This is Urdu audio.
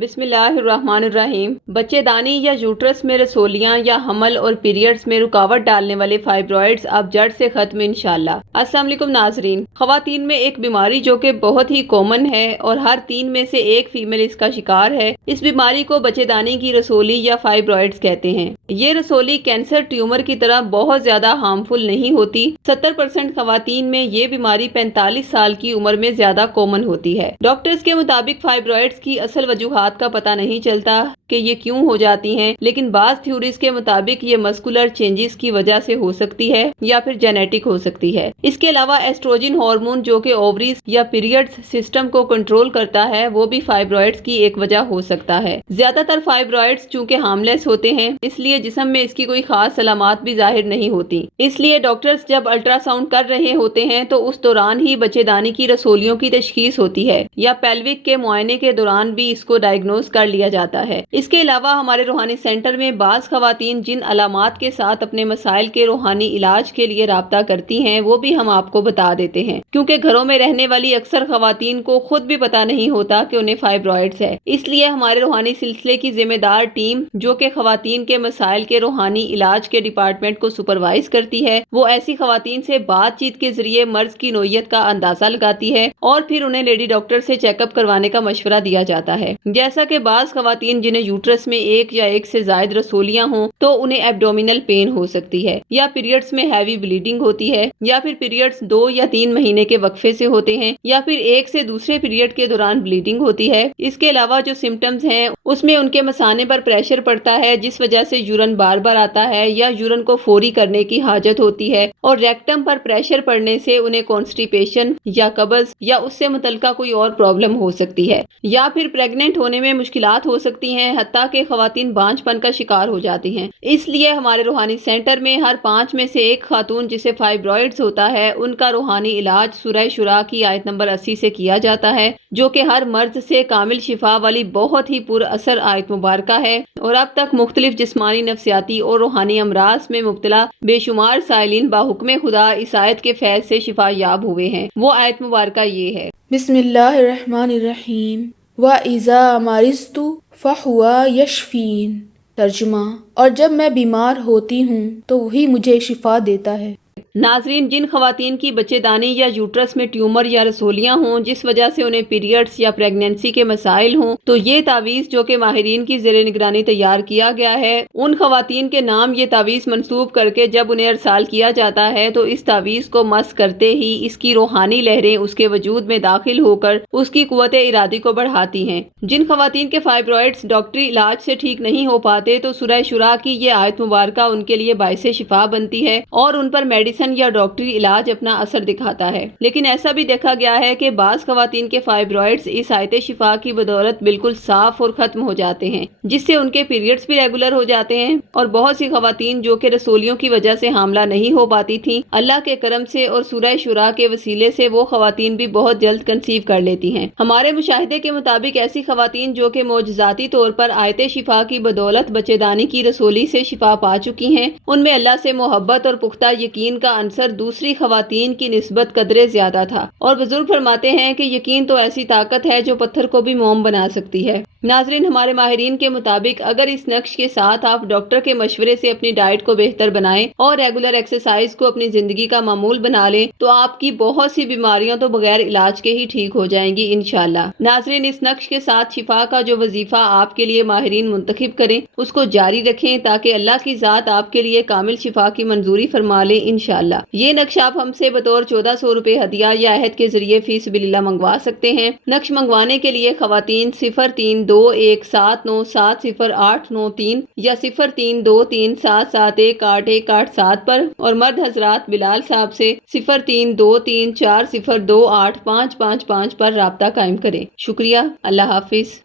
بسم اللہ الرحمن الرحیم۔ بچے دانی یا یوٹرس میں رسولیاں یا حمل اور پیریڈز میں رکاوٹ ڈالنے والے فائبرائڈز اب جڑ سے ختم انشاءاللہ۔ السلام علیکم ناظرین۔ خواتین میں ایک بیماری جو کہ بہت ہی کامن ہے اور ہر 3 میں سے ایک فیمیل اس کا شکار ہے، اس بیماری کو بچے دانی کی رسولی یا فائبرائڈز کہتے ہیں۔ یہ رسولی کینسر ٹیومر کی طرح بہت زیادہ ہارمفل نہیں ہوتی۔ 70% خواتین میں یہ بیماری 45 سال کی عمر میں زیادہ کامن ہوتی ہے۔ ڈاکٹرز کے مطابق فائبرائڈز کی اصل وجوہات کا پتہ نہیں چلتا کہ یہ کیوں ہو جاتی ہیں، لیکن بعض تھیوریز کے مطابق یہ مسکولر چینجز کی وجہ سے ہو سکتی ہے یا پھر جینیٹک ہو سکتی ہے۔ اس کے علاوہ ایسٹروجن ہارمون جو کہ اووریز یا پیریڈز سسٹم کو کنٹرول کرتا ہے، وہ بھی فائبرائڈز کی ایک وجہ ہو سکتا ہے۔ زیادہ تر فائبرائڈز چونکہ ہارملیس ہوتے ہیں، اس لیے جسم میں اس کی کوئی خاص علامات بھی ظاہر نہیں ہوتی۔ اس لیے ڈاکٹرز جب الٹرا ساؤنڈ کر رہے ہوتے ہیں تو اس دوران ہی بچے دانی کی رسولیوں کی تشخیص ہوتی ہے، یا پیلوک کے معائنے کے دوران بھی اس کو ڈائگنوز کر لیا جاتا ہے۔ اس کے علاوہ ہمارے روحانی سینٹر میں بعض خواتین جن علامات کے ساتھ اپنے مسائل کے روحانی علاج کے لیے رابطہ کرتی ہیں، وہ بھی ہم آپ کو بتا دیتے ہیں، کیونکہ گھروں میں رہنے والی اکثر خواتین کو خود بھی پتہ نہیں ہوتا کہ انہیں فائبرائڈز ہے۔ اس لیے ہمارے روحانی سلسلے کی ذمہ دار ٹیم جو کہ خواتین کے مسائل کے روحانی علاج کے ڈپارٹمنٹ کو سپروائز کرتی ہے، وہ ایسی خواتین سے بات چیت کے ذریعے مرض کی نوعیت کا اندازہ لگاتی ہے اور پھر انہیں لیڈی ڈاکٹر سے چیک اپ کروانے کا مشورہ دیا جاتا ہے۔ جیسا کہ بعض خواتین جنہیں یوٹرس میں ایک یا ایک سے زائد رسولیاں ہوں تو انہیں ایبڈومینل پین ہو سکتی ہے، یا پیریڈز میں ہیوی بلیڈنگ ہوتی ہے، یا پھر پیریڈز 2 یا 3 مہینے کے وقفے سے ہوتے ہیں، یا پھر ایک سے دوسرے پیریڈ کے دوران بلیڈنگ ہوتی ہے۔ اس کے علاوہ جو سمٹمز ہیں اس میں ان کے مثانے پر پریشر پڑتا ہے، جس وجہ سے یورین بار بار آتا ہے یا یورین کو فوری کرنے کی حاجت ہوتی ہے، اور ریکٹم پر پریشر پڑنے سے انہیں کانسٹیپیشن یا قبض یا اس سے متعلقہ کوئی اور پرابلم ہو سکتی ہے، یا پھر پریگننٹ ہونے میں مشکلات ہو سکتی ہیں، حتیٰ کہ خواتین بانجھ پن کا شکار ہو جاتی ہیں۔ اس لیے ہمارے روحانی سینٹر میں ہر 5 میں سے ایک خاتون جسے فائبرائڈز ہوتا ہے، ان کا روحانی علاج سورہ شورى کی آیت نمبر 80 سے کیا جاتا ہے، جو کہ ہر مرض سے کامل شفا والی بہت ہی پر اثر آیت مبارکہ ہے، اور اب تک مختلف جسمانی، نفسیاتی اور روحانی امراض میں مبتلا بے شمار سائلین باحکم خدا اس آیت کے فیض سے شفا یاب ہوئے ہیں۔ وہ آیت مبارکہ یہ ہے: بسم اللہ الرحمن الرحیم وَإِذَا مَرِضْتُ فَهُوَ يَشْفِينِ۔ ترجمہ: اور جب میں بیمار ہوتی ہوں تو وہی مجھے شفا دیتا ہے۔ ناظرین، جن خواتین کی بچے دانی یا یوٹرس میں ٹیومر یا رسولیاں ہوں جس وجہ سے انہیں پیریڈز یا پریگنینسی کے مسائل ہوں، تو یہ تعویذ جو کہ ماہرین کی زیر نگرانی تیار کیا گیا ہے، ان خواتین کے نام یہ تعویذ منسوب کر کے جب انہیں ارسال کیا جاتا ہے تو اس تعویذ کو مس کرتے ہی اس کی روحانی لہریں اس کے وجود میں داخل ہو کر اس کی قوت ارادی کو بڑھاتی ہیں۔ جن خواتین کے فائبرائڈز ڈاکٹری علاج سے ٹھیک نہیں ہو پاتے تو سورہ شورى کی یہ آیت مبارکہ ان کے لیے باعث شفا بنتی ہے اور ان پر میڈیسن یا ڈاکٹری علاج اپنا اثر دکھاتا ہے۔ لیکن ایسا بھی دیکھا گیا ہے کہ بعض خواتین کے فائبرائڈز اس آیت شفا کی بدولت بالکل صاف اور ختم ہو جاتے ہیں، جس سے ان کے پیریڈز بھی ریگولر ہو جاتے ہیں، اور بہت سی خواتین جو کہ رسولیوں کی وجہ سے حاملہ نہیں ہو پاتی تھیں، اللہ کے کرم سے اور سورہ شورى کے وسیلے سے وہ خواتین بھی بہت جلد کنسیو کر لیتی ہیں۔ ہمارے مشاہدے کے مطابق ایسی خواتین جو کہ معجزاتی طور پر آیت شفا کی بدولت بچے دانی کی رسولی سے شفا پا چکی ہیں، ان میں اللہ سے محبت اور پختہ یقین کا عنصر دوسری خواتین کی نسبت قدرے زیادہ تھا، اور بزرگ فرماتے ہیں کہ یقین تو ایسی طاقت ہے جو پتھر کو بھی موم بنا سکتی ہے۔ ناظرین، ہمارے ماہرین کے مطابق اگر اس نقش کے ساتھ آپ ڈاکٹر کے مشورے سے اپنی ڈائٹ کو بہتر بنائیں اور ریگولر ایکسرسائز کو اپنی زندگی کا معمول بنا لیں تو آپ کی بہت سی بیماریاں تو بغیر علاج کے ہی ٹھیک ہو جائیں گی انشاءاللہ۔ ناظرین، اس نقش کے ساتھ شفا کا جو وظیفہ آپ کے لیے ماہرین منتخب کریں اس کو جاری رکھیں تاکہ اللہ کی ذات آپ کے لیے کامل شفا کی منظوری فرما لے انشاءاللہ۔ یہ نقش آپ ہم سے بطور 1400 روپے ہدیہ یا عہد کے ذریعے فی سبیل اللہ منگوا سکتے ہیں۔ نقش منگوانے کے لیے خواتین 0321707083 یا 032377188187 پر، اور مرد حضرات بلال صاحب سے 032340285555 پر رابطہ قائم کریں۔ شکریہ، اللہ حافظ۔